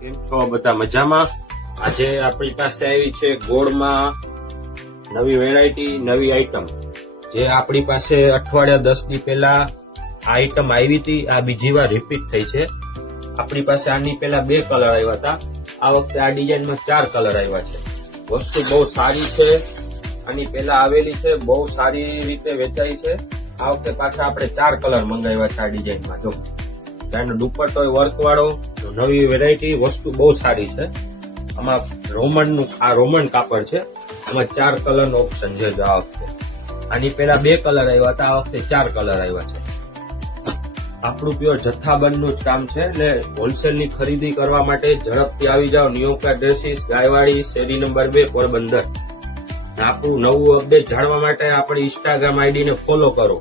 કેમ છો બધા મજામાં? આજે આપણી પાસે આવી છે ગોળમાં નવી વેરાયટી, નવી આઈટમ, જે આપણી પાસે અઠવાડિયા 10 દી પહેલા આ આઈટમ આવી હતી. આ બીજી વાર રિપીટ થઈ છે. આપણી પાસે આની પહેલા 2 કલર આવ્યા હતા. આ વખતે આ ડિઝાઇનમાં 4 કલર આવ્યા છે. વસ્તુ બહુ સારી છે. આની પહેલા આવેલી છે, બહુ સારી રીતે વેચાઈ છે. આ વખતે પાછા આપણે 4 કલર મંગાવ્યા છે આ ડિઝાઇનમાં. જો એનો દુપટ્ટો વર્ક વાળો, નવી વેરાયટી, વસ્તુ બહુ સારી છે. આમાં રોમન કાપડ છે. આમાં 4 કલર નો ઓપ્શન છે. આ વખતે આની પહેલા 2 કલર આવ્યા હતા, આ વખતે 4 કલર આવ્યા છે. આપણું પ્યોર જથ્થાબંધનું જ કામ છે, એટલે હોલસેલ ની ખરીદી કરવા માટે ઝડપથી આવી જાઓ. નિયોકા ડ્રેસીસ, ગાયવાડી, શેરી નંબર 2, પોરબંદર. આપણું નવું અપડેટ જાણવા માટે આપણી ઇન્સ્ટાગ્રામ આઈડી ને ફોલો કરો.